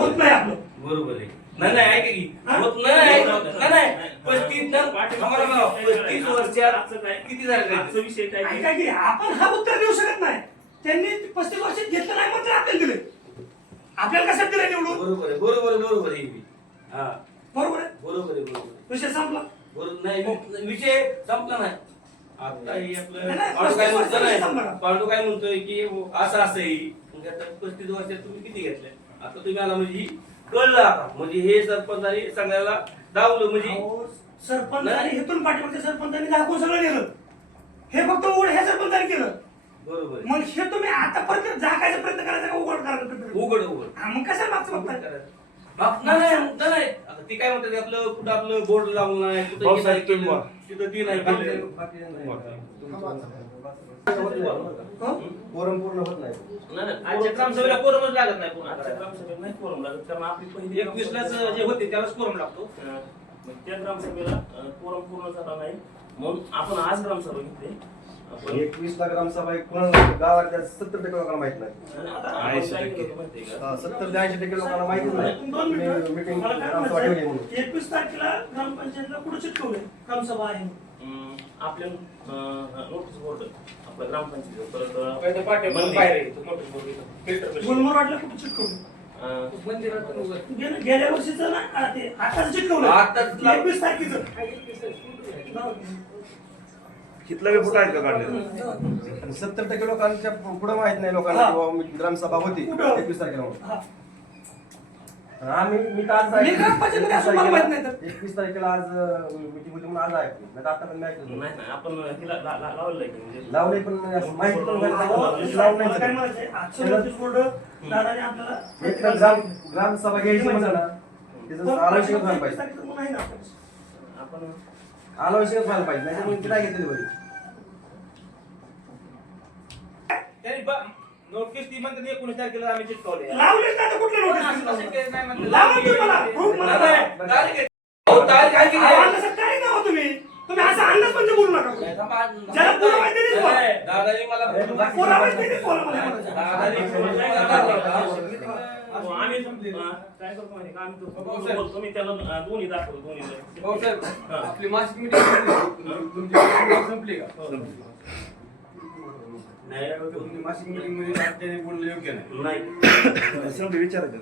होत नाही आपलं. बरोबर आहे. नाही नाही ऐका की? होत नाही नाही नाही. पस्तीस वर्षात किती झाले विषय ऐका की आपण हा उत्तर देऊ शकत नाही. त्यांनी पस्तीस वर्षात घेतलं नाही म्हणून आपल्याला दिले आपल्याला कसं दिलं निवडून? बरोबर आहे बरोबर आहे बरोबर आहे. हे. बरोबर आहे? बरोबर आहे बरोबर. विषय संपला. बरोबर नाही विषय संपला नाही. आता हे आपलं काय म्हणतोय की असं असं म्हणजे पस्तीस वर्षात तुम्ही किती घेतले आता तुम्ही आला म्हणजे ही कळलं आता म्हणजे हे सरपंचानी सगळ्याला दावलं म्हणजे अहो, सरपंचाने हेतून पाठीमागच्या सरपंचांनी दाखवून सगळं केलं हे फक्त उघड ह्या सरपंचाने केलं बरोबर आहे. मग हे तुम्ही आतापर्यंत जागायचा प्रयत्न करायचा का उघड करायचा प्रयत्न करायचा? उघड उघड हा, मग कशाला मागचं बघताय बाप- नाही नाही. आता ती काय म्हणतात आपलं कुठं आपलं बोर्ड लावून नाही कुठं हे नाही भाऊसाहेब तुम्ही केलं, बोला. तिथं ती नाही. हं? कोरम पूर्ण होत नाही. आजच्या ग्रामसभेला कोरमच लागत नाही आजच्या ग्रामसभेत नाही कोरम लागत कारण आपली पहिली एकवीसलाच जे होते त्यालाच कोरम लागतो. अं, मग त्या ग्रामसभेला कोरम पूर्ण झाला नाही. म्हणून आपण आज ग्रामसभा घेतली. आपण एकवीस ला ग्रामसभा एक पूर्ण गावातल्या सत्तर टक्के लोकांना माहीत नाही. आता आपण काय केलं माहितीये का? हा, सत्तर ते ऐंशी टक्के लोकांना माहितीच नाही. दोन मिनिटं. मीटिंग मला काय ग्रामसभा ठेवली म्हणायचं म्हणून एकवीस तारखेला ग्रामपंचायतला कुठे चिटकवले ग्रामसभा आहे. अं, आपल्या नोटीस बोर्ड. ग्रामपंचायत परत काय ते पाट्या. बाहेर आहे, तो कुठे चिटकवले उभं. गेल्या गेल्या वर्षीचं ना आ, ते आताच चिटकवलं आताच एकवीस तारखेचं कितला वेळ आहेत का सत्तर टक्के लोकांच्या पुढे माहीत नाही लोकांना हा. किंवा ग्रामसभा होती कुठं? एकवीस तारखेला म्हणून. हा. आणि आम्ही मी तर आज मी ग्रामपंचायतमध्ये असं मला माहीत नाही तर. एकवीस तारखेला आज मीटिंग होती म्हणून आज आहे नाही आता पण नाही नाही नाही आपण हिला ला- की म्हणजे लावले पण असं माहिती पण नाही. अहो, लावलं मला काय नाही. म्हणायचंय आजचं नोटीस बोर्ड दादाने आपल्याला एकदा ग्राम ग्रामसभा घ्यायची म्हणलं ना त्याचं आलोचना व्हायला एकवीस पाहिजे. तारखेचं म्हणून आहे ना आपल्याला. आपण आलोचना व्हायला पाहिजे. नाही तर मग ती नाही घेतली बरी त्यांनी बा- नोटीस ती म्हणतात एकोणीस तारखेला आम्ही चिटकवले लावले आता कुठले नोटीस शक्य नाही म्हणतात. लावा तुम्ही मला नाही, तारीख आहे. हो, तारीख आहे की अहो, नाही? असं काय नाव तुम्ही तुम्ही असं अंदाज म्हणजे बोलू नका नाही, थांबा, थांबा. ज्याला पुरं माहिती नाही दादाजी मला पुरं माहिती नाही बोला मला. दादाजी आम्ही काय करतो माहिती का आम्ही तो- बोलतो मी त्याला दोन्ही दाखवतो दोन्ही हा. आपली मासिक मीटिंग संपली का नाही, मासिक मीटिंगमध्ये योग्य नाही विचारायचं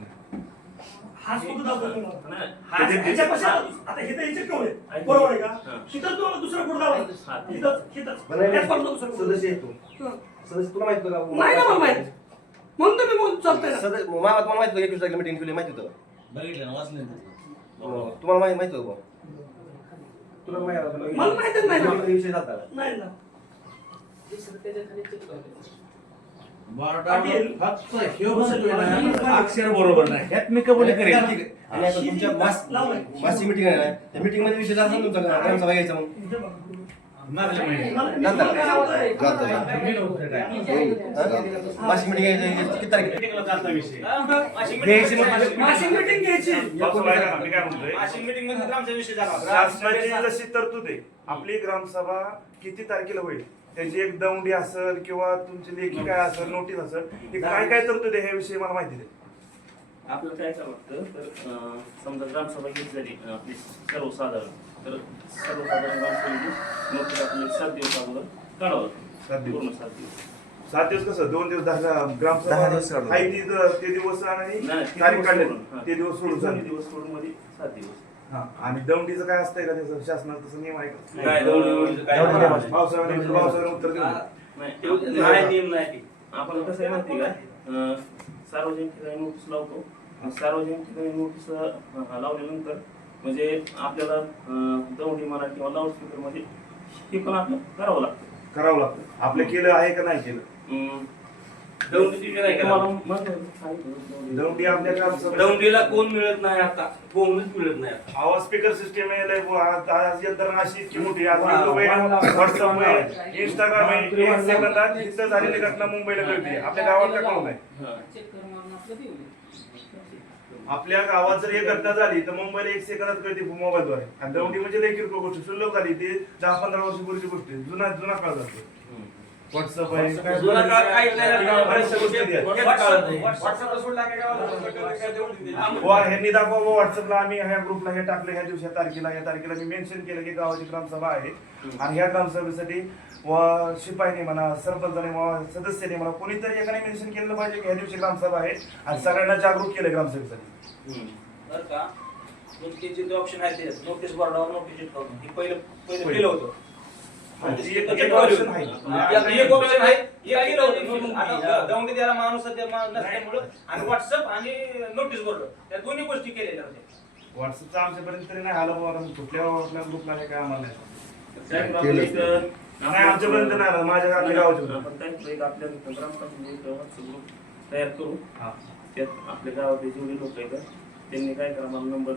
दाखवतो तुम्हाला? नाही, हाच ते- ह्याच्यापाशी आता- आता हे तर ह्याचे कवळे. बरोबर आहे का. हिथंच तुम्हाला दुसरं कुठं दावा. हिथंच हिथंच बरं, त्याच बाजूला दुसरं कुठं. सदस्य येतो. सदस्य तुला माहीत होतं नाही ना मला का माहीत म्हणून तुम्ही बोल चालतंय. सदस्य मला तुम्हाला माहीत होतं एकवीस तारखेला मीटिंग ठेवली माहीत होतं हो, तुम्हाला माहीत माहीत होतं? तुला माहीत होतं मला माहितच नाही. विषय झाला नाही ना पाटील. फक्त म्हणतोय ना, अक्षर बरोबर नाही. ह्यात मी कबुली करेन. तुमच्या मास मीटिंग आहे. ना? त्या मीटिंगमध्ये विषय झाला ना तुमचा ग्रामसभा घ्यायचा मग. मागल्या महिन्यात. हा? मीटिंग घ्यायची किती तारीख मीटिंगला चालता विषय. अशी घ्यायची meeting- मासिक मीटिंग घ्यायची बाजूला आहे ना, मी काय म्हणतोय अशी meeting मध्ये आमचा विषय झाला. शासनाची जशी तरतूद आहे आपली ग्रामसभा किती तारखेला होईल? त्याची एक दौंडी असेल किंवा तुमची लेखी काय असेल नोटीस असेल हे काय काय तरतूद आहे ह्याविषयी मला माहिती दे. आपल्याला काय करावं लागतं तर अं, समजा ग्रामसभा घेतली झाली अं, आपली सर्वसाधारण. तर सर्वसाधारण ग्रामसभेची नोटीस आपल्याला सात दिवस अगोदर काढावं लागतं सात दिवस. पूर्ण सात दिवस. सात दिवस कसं? दोन दिवस दहा दहा ग्रामसभा दिवस काढून. आहे ती ज- ते दिवस आणि नाही, ते तारीख दिवस काढले. सोडून, हा. ते दिवस सोडून चालते. दिवस सोडून मध्ये सात दिवस. हा आणि दौंडीचं काय असतंय का त्याचं? शासनाचं तसं नियम आहे का? नाही दौडी वौडीचं काय दौडी नाही. नाही. पावसाळ्याने पावसाळ्याने उत्तर देऊ नाही नियम नाही. ते. आपण कसं आहे माहिती आहे का? अं, सार्वजनिक ठिकाणी नोटीस लावतो. आणि सार्वजनिक ठिकाणी नोटीस अं, लावल्यानंतर म्हणजे आपल्याला अं, दौंडी म्हणा किंवा लाऊडस्पीकरमध्ये हे पण आपलं करावं लागतं. करावं लागतं. आपलं केलं आहे का नाही केलं? अं, दौंडीची नाही दौंडी. आपल्या ग्रामसभा दौंडीला कोण मिळत नाही आता कोणच मिळत नाही आता. आवाज स्पीकर सिस्टम आहे. आज आज यंत्रणा अशी इतकी मोठी. आज आहे व्हॉट्सअप आहे इंस्टाग्राम आहे एक सेकंदात तिथं झालेली घटना मुंबईला कळते आपल्या गावात काय कळू नाही हा. आपल्या गावात जर एक घटना झाली तर मुंबईला एक सेकंदात कळते मोबाईलद्वारे आणि दौंडी म्हणजे लई किरकोळ गोष्ट सुलभ झाली ती दहा पंधरा वर्षापूर्वीची गोष्ट आहे. जुना जुना काळ जातो. व्हॉट्सअप आहे जुना काळ काहीच नाही राहिलं. गोष्टी आहेत. हेच काळात ह्यांनी दाखवा व्हॉट्सअपला आम्ही ह्या ग्रुपला हे टाकलं ह्या दिवशी ह्या तारखेला ह्या तारखेला मी मेन्शन केलं की गावाची ग्रामसभा आहे. आणि ह्या ग्रामसभेसाठी व शिपाईने म्हणा सरपंचाने म्हणा सदस्याने म्हणा कोणीतरी एकाने मेन्शन केलं पाहिजे की ह्या दिवशी ग्रामसभा आहे. आणि सगळ्यांना जागरूक केलं ग्रामसभेसाठी. बरं का? जे ऑप्शन आहे ते नोटीस बोर्डावर नोटीस हे पहिलं पहिलं केलं होतं. मग आता दौंडी द्यायला माणूस नसल्यामुळं. आणि व्हॉट्सअप आणि नोटीस बोर्ड या दोन्ही गोष्टी केलेल्या होत्या. व्हॉट्सअपचा आमच्यापर्यंत तरी नाही आलं बाबा कुठल्या कुठल्या ग्रुपला हे काय आम्हाला नाही साहेब, आपण एक, अं, नाही आमच्यापर्यंत नाही आलं माझ्या आपल्या गावाच्या आपण काय करू, एक आपल्या ग्रामपंचायत एक WhatsApp group तयार करू हा. त्यात आपल्या गावातले जेवढे लोक आहेत त्यांनी काय करा मला नंबर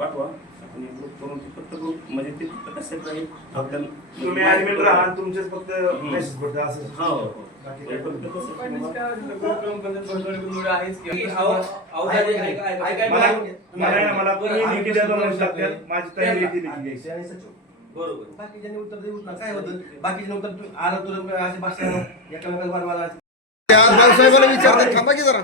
पाठवा. आपण ग्रुप करून ते फक्त ग्रुप म्हणजे ते फक्त कसं राहील आपल्याला तुम्ही ऍडमिन राहा तुमचेच फक्त मेसेज पडते असं हो हो. बाकी काय कसं पण मला मला मला बरं, लेखी द्या लागतात माझी तयारी येते लेखी घ्यायची आणि सचिव बरोबर. बाकीच्याने उत्तर देऊ ना काय होतं? बाकीचे उत्तर तू आलं तुला असे भाषण एकामेकाला बरवाला आज भाऊसाहेबांना विचारतात थांबा की जरा.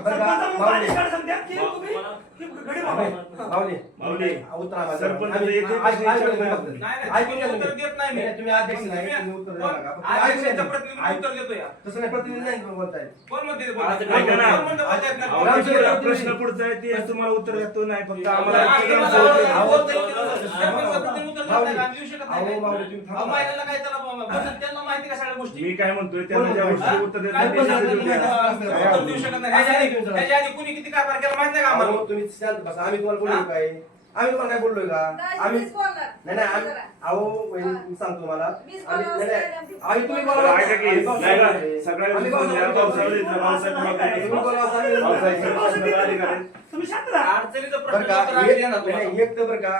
माऊली माऊली, उत्तर सरपंच आम्ही- नाही. फक्त. नाही, नाही, ऐकून घ्या तुम्ही उत्तर तुम्ही. देत नाही मी. नाही, तुम्ही अध्यक्ष नाही तुम्ही उत्तर द्या नका. फक्त ऐकून अध्यक्षाच्या घ्या. प्रतिनिधी उत्तर देतो या तसं नाही प्रतिनिधी नाही बोलताय कोण म्हणते ते आता बोलतायत? ऐका ना. कोण म्हणतं बोलतायत नाही? अहो, ग्रामसेवक ठीक आहे, प्रतिनिधी. प्रश्न पुढचा आहे ते तुम्हाला उत्तर देतो नाही फक्त आम्हाला आम्हाला आम्ही ग्रामसेवक तुम्हाला आहे. आवडतं की नव्हतं? सरपंच प्रतिनिधी उत्तर देत नाही का? आम्ही देऊ शकत नाही अहो, काय? माऊली, तुम्ही थांबा. अहो, महिन्याला काय त्याला बघत त्यांना माहिती का सगळ्या गोष्टी मी काय म्हणतोय त्यांना ज्या गोष्टी उत्तर देत काय नाही. उत्तर देऊ शकत नाही ह्याच्या आधी- कुणी किती कारभार केला माहीत नाही का आम्हाला अहो, तुम्ही शांत बसा. आम्ही तुम्हाला बोललो काय? आम्ही तुम्हाला काय बोललोय का? आम्ही नाही नाही आम्ही अहो सांगतो तुम्हाला. आम्ही नाही, नाही. आम्ही तुम्ही बोला. ऐका की, आम्ही नाही पावसाळ्यात का, आहे. सगळ्या आम्ही गोष्टी पावसाळ्यात पावसाळ्यात आहे. येतात, पावसाळ्यात तुम्हाला काय? तुम्ही बोला असं आम्ही बोलतो. पावसाळ्यात शासनाचा अधिकार आहे. तुम्ही शांत राहा. अडचणीचं बरं प्रश्न का उत्तर आम्ही एक देणार तुम्हाला. नाही, एक तर बरं का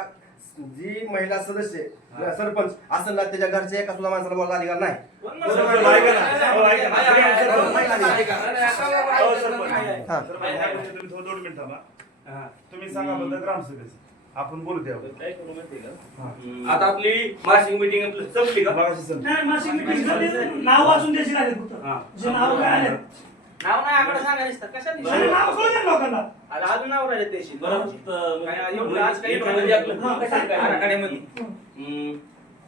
जी महिला सदस्य आहे, सरपंच असं ना त्याच्या घरच्या एका सुद्धा माणसाला बोलायला अधिकार नाही. कोण? ऐका ना. हो, ऐका ना. हा. तुम्ही सांगा बद्दल ग्रामसभेचं आपण बोलू त्यावर काय करू माहिती आहे का हा. हम्म. आता आपली मासिक मीटिंग आपली संपली का मगाशी संपलं. नाही मासिक मीटिंग नाव वाचून द्यायची फक्त हा. जे नाव काय आले नाव नाही आकडे सांगायला? नाव द्या लोकांना अजून नाव राहिले त्याशी बरं फक्त काय आज एवढं आज काही म्हणजे आपलं हा. कसं काय? आराखड्यामध्ये. हम्म,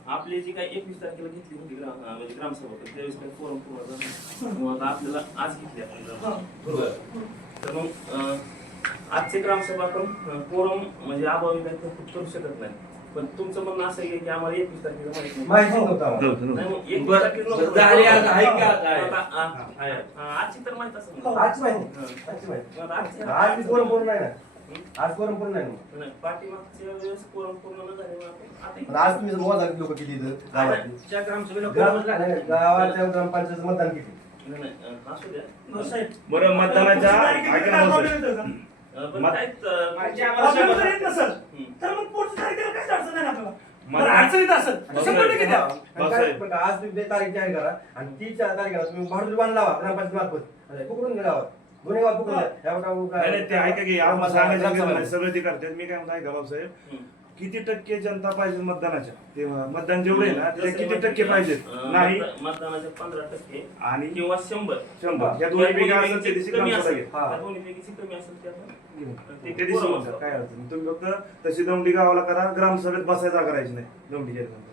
आपली जी काही एकवीस तारखेला घेतली होती ग्राम अं, म्हणजे ग्रामसभा होती, त्यावेळेस काही फोरम पूर्ण झाला मग आता आपल्याला आज घेतली आपण ग्रामसभा. बरं. तर मग अं, आजची ग्रामसभा आपण फोरम म्हणजे अभावी तरतूद करू शकत नाही पण तुमचं म्हणणं असं आहे की आम्हाला एकवीस तारखेला माहीत नाही माहिती नव्हतं आम्हाला. नाही, मग एकवीस बरं, तारखेला बरं, झाली आता, आहे का आता? आहे. आता, आ, आहे. आ, आजची तर माहीत असेल हो. ना. आजची माहिती आजची माहिती मग आजची- आज मी कोण पूर्ण नाही ना आज कोण पूर्ण नाही ना. नाही, पाठीमागच्या वेळेस फोरम पूर्ण न झाल्यामुळे आपण आता पण आज तुम्ही मोजा लोक किती इथं गावातली ज्या ग्रामसभेला ग्राम- लागलं नाही, गावाच्या ग्रामपंचायत मतदान किती नाही, नाही, असू द्या साहेब बरं मतदानाच्या तारखेला ऐका काय ना, प्रॉब्लेम साहेब. येतोय का? अं, पण मत- काहीच, अं, माहिती आम्हाला प्रॉब्लेम शंभर जर येत नसेल. हम्म. तर मग पुढच्या तारखेला काहीच अडचण नाही आपल्याला. मला- बरं, अडचण येत असेल. तर शंभर टक्के द्या. आणि काय आज तुम्ही ते तारीख जाहीर करा आणि तीस तारखेला तुम्ही भाडुरी बांध लावा ग्रामपंचायत मार्फत. आणि गावात दोन्ही नाही, नाही, ते ऐका की आम्हाला सांगायचं गरज ग्रामसभा. नाही, सगळं ते करतात. मी काय म्हणतो ऐका भाऊसाहेब हम्म. किती टक्के जनता पाहिजे मतदानाच्या? तेव्हा मतदान जेवढे आहे ना त्याचे किती टक्के पाहिजेत? अं, नाही. मतदा- मतदानाचे पंधरा टक्के आणि किंवा शंभर. शंभर. या दोन्ही पैकी असेल ते दिवशी कमी असेल. हा. त्या कमी ते आपण ते ते दिवशी म्हणतात, काय अडचण नाही. तुम्ही फक्त तशी दौंडी गावाला करा. ग्रामसभेत बसायचा करायची नाही. दौंडी केल्यानंतर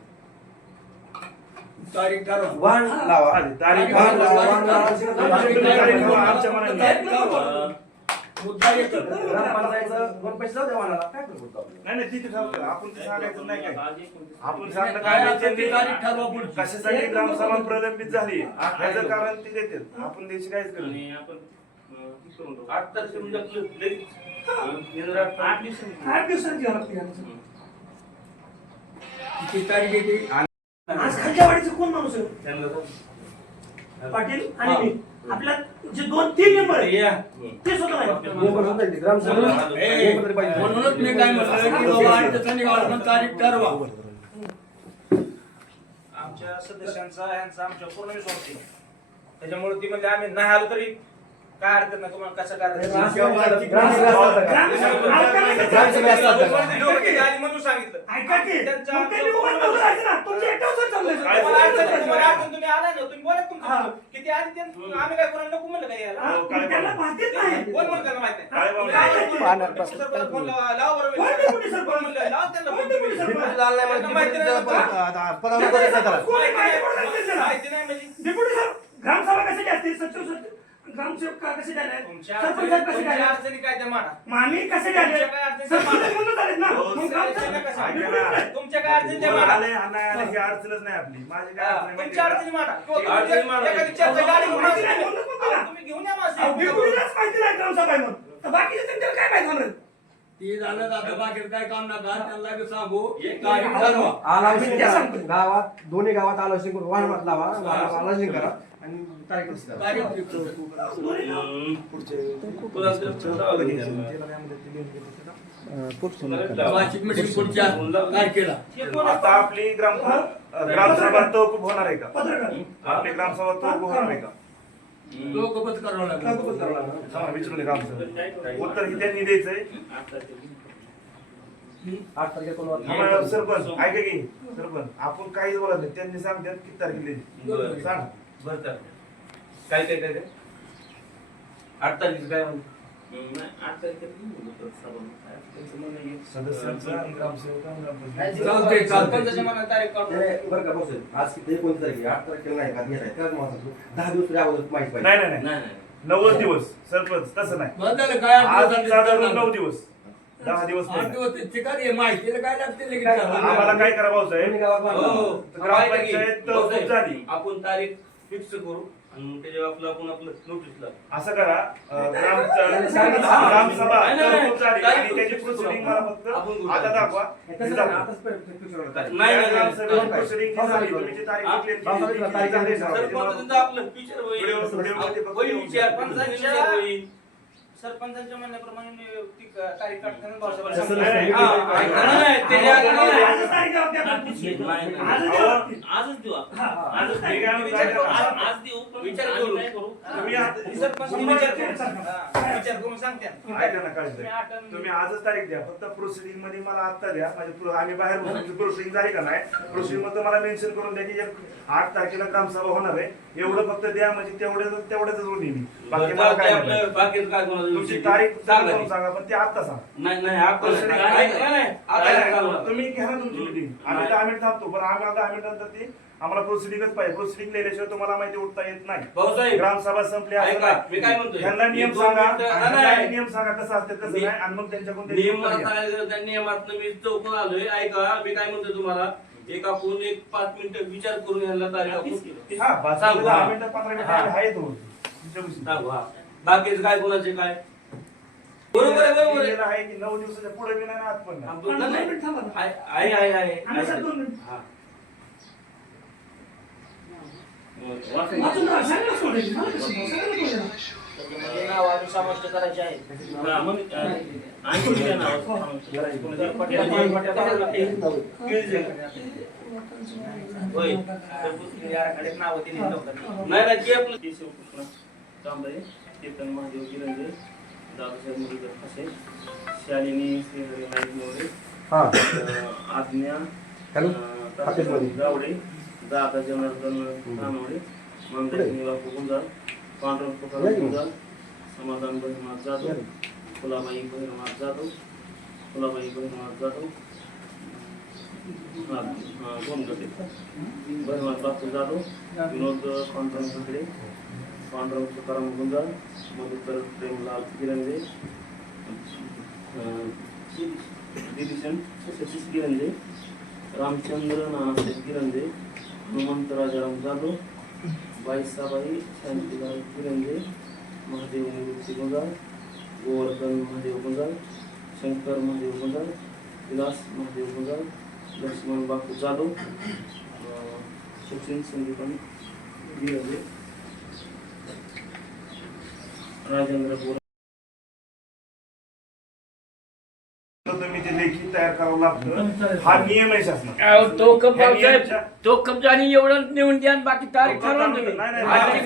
तारीख ठरवा. वाण लावा. आधी तारीख वाण लावा, वाण आमच्या नाही. अं, मुद्दा येतो ग्रामपंचायतचं जाऊ द्या काय करू आपण? नाही नाही तिथे थांबतो. आपण ते सांगायचं नाही काय आपण तारीख. सांगतो काय ते तारीख त्यांनी ठरवा पुढची. कशासाठी ग्रामसभा प्रलंबित झाली याचं कारण ते देतात आपण द्यायची काहीच गरज नाही. आणि आपण अं, हे करून टाकू. आठ तारखेला म्हणजे आपलं लगेच अं, आठ दिवसांनी. आठ दिवसांनी घ्यावं लागते गाडी. हम्म. किती तारीख येते आज खालच्या वाडीचं कोण माणूस आहे त्यांना सांग. पाटील आणि मी आपल्या जे दोन तीन मेंबर आहे. ते स्वतः माहिती मेंबर होत नाही ते, ग्रामसभा ए, मेंबर तरी पाहिजे. म्हणूनच मी काय म्हटलं की बाबा आठ दिवसांनी गावाला तारीख ठरवा आमच्या सदस्यांचा यांचा आमच्या पूर्ण विश्वास आहे त्याच्यामुळे ती म्हणजे आम्ही नाही आलो तरी काय हरकत नाही तुम्हाला कसं करायचं ग्रामसभा असतात म्हणून सांगितलं ऐका की त्यांच्या- मग त्यांनी ना चाललंय काय तुम्हाला अडचण सगळं. तुम्हाला अडचण तुम्ही आला ना तुम्ही बोला तुमचं हा. किती आधी ते आम्ही काय कोणाला नको म्हणलं काय हा, हो, काय त्यांना बोलू? माहितीच नाही कोण म्हणलं त्याला माहीत काय नाही बोलू? तुम्ही आला की पाण्यात deputy सरपंच फोन लावा लावा बरं कोण deputy सरपंच? कोण म्हणलं लावा त्यांना कोण फोन deputy तुम्ही. सरपंच? डिप्युटी झाला नाही त्यांना माहिती डिप्युटी नाही जरा का? पण पदावर कोणी येतं त्याला. कोणी माहिती नाही त्याला. माहिती नाही म्हणजे डेप्युटी साहेब ग्रामसभा कशी असते सचिव सचिव ग्रामसेवक का कसे झाले तुमच्या सरपंच अडचणी साहेब कसे तुमच्या झाले अडचणी काय त्या मांडा मामी कसे झाले तुमच्या काय अडचणी सरपंच मांडा. म्हणून झालेत ना हो, मग ग्रामसेवक कशा? कसे? ऐका ना. तुमच्या काय अडचणीच्या कोण मांडा आले हा नाही आले ही अडचणच नाही आपली माझी काय हा, अडचण आहे माहिती तुमच्या आहे का? अडचणी मांडा किंवा अडचणी तुमच्या मांडा. एखादी चारचाकी गाडी घेऊन माहिती असू नाही, द्या. म्हणून म्हणतो ना. अहो, तुम्ही घेऊन या अहो, माणसं. डेप्युटीलाच माहिती नाही ग्रामसभा आहे म्हणून तर बाकीचे त्यांच्याला काय माहिती होणार ते झालं आता बाकी काय काम नका त्यांना बी सांगू एक तारीख मिनिट. ठरवा आलाउन्सिंग ते करा. सांगतो. गावात दोन्ही गावात आलाउन्सिंग करून वाहनात लावा आलाउन्सिंग करा आणि तारीख करा. तारीख करू. वार्षिक मीटिंग पुढच्या तारखेला आता आपली ग्राम ग्रामसभा तहकूब होणार आहे का आपली ग्रामसभा तहकूब होणार आहे का लोक बंद करावं लागेल. चौकशी करावं उत्तर ही त्यांनी द्यायचंय? आठ तारखेला कोण सरपंच. ऐका की सरपंच. आपण काहीच बोलत नाही. त्यांनी सांगतात किती तारखेला द्यायची. बरं. सांग. बरं चालेल. काय काय काय काय? आठ तारीख काय म्हणतो आठ सदस्यांचं आणि चालतंय चालतंय बरं का आज किती तारीख आहे? आठ तारखेला नाही का घेत आहे त्याच मला सांगतो. दहा दिवस तरी अगोदर माहिती पाहिजे नाही नाही नव्वद दिवस सरपंच तसं नाही काय आज साधारण. नऊ दिवस दहा दिवस आठ नाही. दिवस ते ठिकाणी आहे, माहितीला काय लागते लगेच काय करावं. आम्हाला काय करा भाऊसाहेब गावात हो, हो. ग्रामपंचायत झाली. आपण तारीख फिक्स करू आणि त्याच्यावर आपलं आपण आपलं नोटीस लावू असं करा अं, ग्राम. ग्रामसभा नाही, नाही, नाही. आणि त्याची प्रोसिडिंग. मला फक्त आपण. आता दाखवा मी नाही. नाही, proceeding जी. झाली, तुम्ही जी तारीख हा. सरपंच आपलं होईल होईल विचार विचार होईल सरपंचांच्या म्हणण्याप्रमाणे मी ती तारीख काढताना भाऊसाहेबांना तसं सांगितलं. नसतं. हा, ऐका ना, नाही, त्याच्या आधी नाही. आजच तारीख द्यावं त्या बाबतीची. नाही, नाही. आजच अहो, द्यावं लागते. आजच देऊ आपण. हा, आजच मी तारीख काय द्यावं. म्हणतो, विचार ऐका करू, ना. आज- आज देऊ पण विचार करू तुम्ही आता- ती सरपंच विचार करून हा, विचार करून सांगते ऐका ना काळजी तुम्ही आठ आणि- तुम्ही आजच तारीख द्या फक्त प्रोसिडिंगमध्ये मला आता द्या म्हणजे आम्ही बाहेर प्रोसिडिंग झाली का नाही प्रोसिडिंगमध्ये मला मेन्शन करून द्या की एक आठ तारखेला ग्रामसभा होणार आहे एवढं फक्त द्या म्हणजे तेवढ्याच तेवढ्याच होईल मी बाकी मला काय नाही. आपलं बाकीचं काय कोणाला तुमची तारीख सांगा ती. पण ते आता सांगा नाही नाही आपण Proceeding- नाही, नाही, नाही. आता नाही, चालू तुम्ही घ्या ना तुमची मिटिंग आम्ही. दहा मिनिट थांबतो पण आम्हाला दहा मिनिट नंतर ती आम्हाला प्रोसिडिंगच पाहिजे प्रोसिडिंग लिहिल्याशिवाय तुम्हाला माहिती उठता येत नाही भाऊसाहेब ग्रामसभा संपली असं ऐका, मी काय म्हणतोय? नियम दोन सांगा मिनिटं- नाही. नियम सांगा कसं असते कसं नियम- नाही आणि मग त्यांच्याकडून त्यांची नियम उत्तरं मला घ्या. सांगायचं त्या नियमातनं मी चौकून आलोय ऐका मी काय म्हणतोय तुम्हाला एक आपण एक पाच मिनिटं विचार करून यांना तारीख आपण हा पाच सांगू, मिनिटं, दहा हा. मिनिटं पंधरा मिनिटं हा. आहे तो तुमच्या गोष्टी. सांगू हा बाकीचं काय कोणाचे काय बरोबर आहे बरोबर आहे की नऊ दिवसाच्या पुढे बी नाही आत पण नाही दोन मिनिट थांबा ना. आहे आहे आहे आहे आणि सर दोन मिनिट. हा. वाचून राहा, सगळं सोडायचं. मला कसं बोलायचं? सगळं बोलायचं. त्याच्यामध्ये नाव आम्ही समाविष्ट करायचे आहे होय नाव दिली नाही नाही ते आपलं कांबळे केतन महादेव गिरंजे दादासाहेब मुरलीधर खसे शालिनी नाईक मोरे हा आज्ञा हॅलो? हातेमध्ये. गावडे दादा जनार्दन कानवडे मंगल निवास गुंजाळ पांडुरंग तुकाराम. गुंजाळ समाधान बहिरनाथ जाधव फुलाबाई बहिरनाथ जाधव फुलाबाई बहिरनाथ जाधव दोन गटे बहिरनाथ बापू जाधव विनोद पांडुरंग खकडे पांडुरंग तुकाराम गुंजाळ मधुकर प्रेमलाल गिरंजे. अं, दिलीशन सतीश गिरंजे. रामचंद्र नानासाहेब गिरंजे. हनुमंत राजाराम जाधव. बाईसाबाई शांतीलाल गिरंजे. महादेव निवृत्ती गुंजाळ गोवर्धन महादेव गुंजाळ शंकर महादेव गुंजाळ विलास महादेव गुंजाळ लक्ष्मण बापू जाधव अं, सचिन संदीपन गिरंजे राजेंद्र बोरा तुम्ही ते लेखी तयार करावं लागतं. हा नियम आहे शासनाचा. अहो, तो कप ह्या साहेब नियमच्या- तो कप आणि एवढं नेऊन द्या आणि बाकी तारीख ठरवून तुम्ही आजची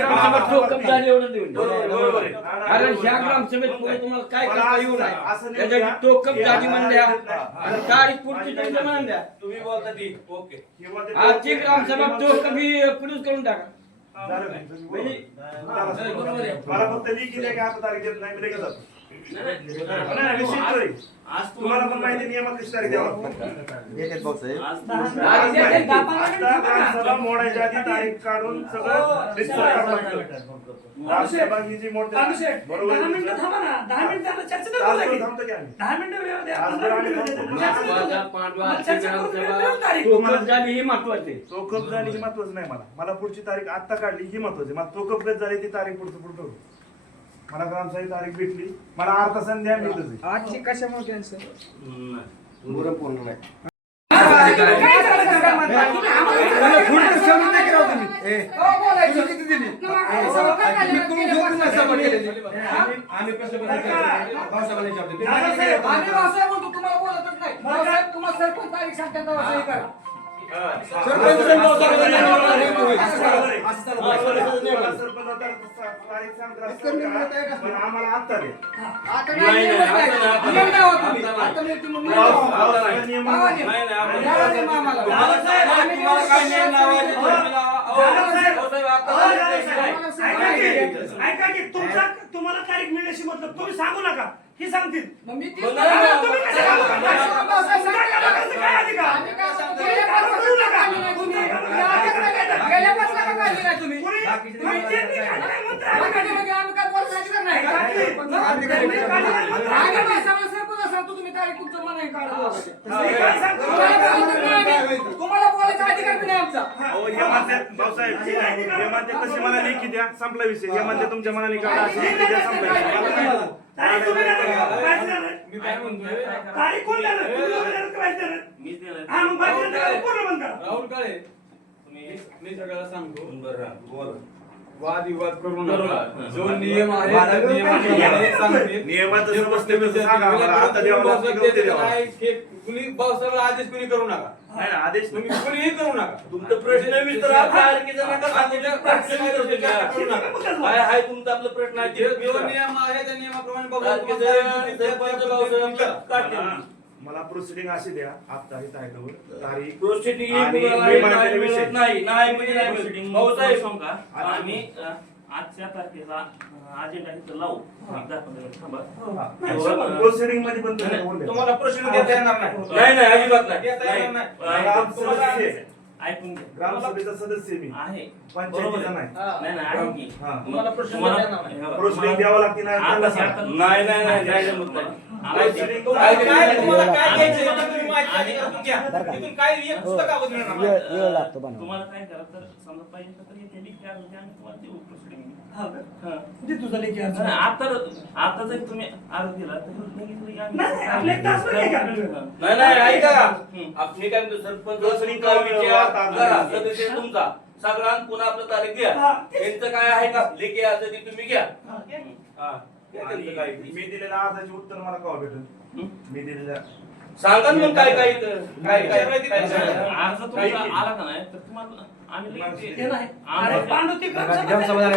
तो आणि एवढं देऊन द्या. कारण ह्या ग्रामसभेत पुढे तुम्हाला काय करता येऊ नये. नाही त्याच्यासाठी द्या. तो कप हे झाली म्हणून द्या हा. आणि तारीख पुढची तुमच्या म्हणून द्या तुम्ही बोलता ती. ओके. आजची ग्रामसभा तो कमी पुढेच करून टाका? म्हणजे. मला फक्त लिखी द्या की आता तारीख येत नाही मी जातो. होईल. तुम्हाला पण माहिती आहे नियमात कशी तारीख. देतात भाऊसाहेब तारीख आता मोडायच्या आधी काढून सगळं डिस्कस करावं लागतं ग्रामसभा ही जी मोडते तानुशेठ, बरोबर दहा आहे. मिनिटं थांबा ना दहा मिनिटं चर्चा तर तासभर करू थांबतो की आम्ही? दहा मिनिटं वेळ द्या तासभर पंधरा आम्ही मिनिटं थांबतो. वेळ द्या. चर्चा माझा करू. पांडवा मग आजची चर्चा करू. ग्रामसभा वेळ तारीख. तो कप झाली हे महत्त्वाचे तो कप झाली ही महत्वाचं नाही मला मला पुढची तारीख आता काढली ही महत्वाची मला तो कप गत झाली ती तारीख पुढचं पुढं मला ग्रामसाहेब तारीख भेटली. मला अर्थ संध्या मिळतच आहे. आजची कशामुळे कॅन्सल मुहूर्त पूर्ण नाही. आम्ही प्रश्न तुम्हाला बोलतच नाही. भाऊसाहेब तुम्हाला सरपंच तारीख सांगतात तुमचा तुम्हाला तारीख मिळण्याशी मतलब तुम्ही सांगू नका ही सांगतील मग मी तुम्ही काय अधिकार? तुम्हाला बोलायचं अधिकार नाही आमचा अहो, हे भाऊसाहेब हे मला लेखी द्या संपला विषय हे म्हणते तुमच्या मनाने काढा अशी लेखी द्या संपला विषय. तारीख देणार कोण देणार? तुम्ही लोकं देणार का बाहेर देणार? मीच देणार. हा, मग बाहेर देणार का? पूर्ण बंद करा. राहुल काळे मी सगळ्याला सांगतो बरं, बोला. वाद विवाद करू नका. जो नियम आहे वाद- त्या नियमाप्रमाणे सांगतील. नियमाचं जे समजते तसं सांगा आम्हाला. आता हे कुणी भाऊसाहेबला आदेश कुणी करू नका नाही ना, आदेश तुम्ही कुणीही करू नका तुमचं प्रश्न विचारा तारखेचा नका सांगू त्या प्रश्न विचारू. काय आहे तुमचा आपला प्रश्न आहे जे ते जो विचारा. नियम आहे त्या नियमाप्रमाणे तुम्हाला काढतील. मला प्रोसिडिंग अशी द्या. आता आहे तारखेवर तारीख प्रोसिडिंग आणि नाही विषय. नाही नाही म्हणजे नाही मिळत. Proceeding भाऊसाहेब सांगू. का? आम्ही अ, आजच्या तारखेचा अजेंडा इथं लावू. दहा पंधरा मिनिट थांबा प्रोसिडिंगमध्ये पण तुम्ही बोलले. तुम्हाला प्रश्न देता येणार नाही. नाही नाही अजिबात नाही. देता येणार नाही. ग्राम तुम्हाला- सदस्य. आहे. ऐकून घ्या. ग्रामसभेचा सदस्य आहे मी. आहे. पंचायतीचा नाही. नाही नाही आहे की. हा. तुम्हाला प्रश्न तुम्हाला- देता येणार नाही. हे बघा, प्रोसिडिंग द्यावं लागते ना आता- त्यांना सांग. आता- नाही नाही नाही नाही जमत नाही. तुम्हाला काय करा तर समजा पाहिजे तर येते लिखी अर्ज द्या आणि तुम्हाला देऊ proceeding. हा. का? हा. किती तुझा लेखी अर्ज? नाही, आता आता जरी तुम्ही अर्ज दिला तर लगेच लगेच आम्ही- नाही, नाही, आपल्या एक तासभर घ्या का? नाही नाही ऐका. हम्म. आपण काय म्हणतो सरपंच Proceeding तुमचा. करा सगळ्यांना पुन्हा आपलं तारीख द्या. यांचं काय आहे का? लेखी अर्ज ती तुम्ही घ्या. मी दिलेल्या अर्जाचे उत्तर मला कवा भेटेल? मी दिलेल्या सांगा मग काय काय इथं. काय काय. अर्ज तुमचा आला का नाही? तर तुम्हाला आम्ही लगेच ते नाही. आम्ही- अरे, पांडू, ते ग्रामसभा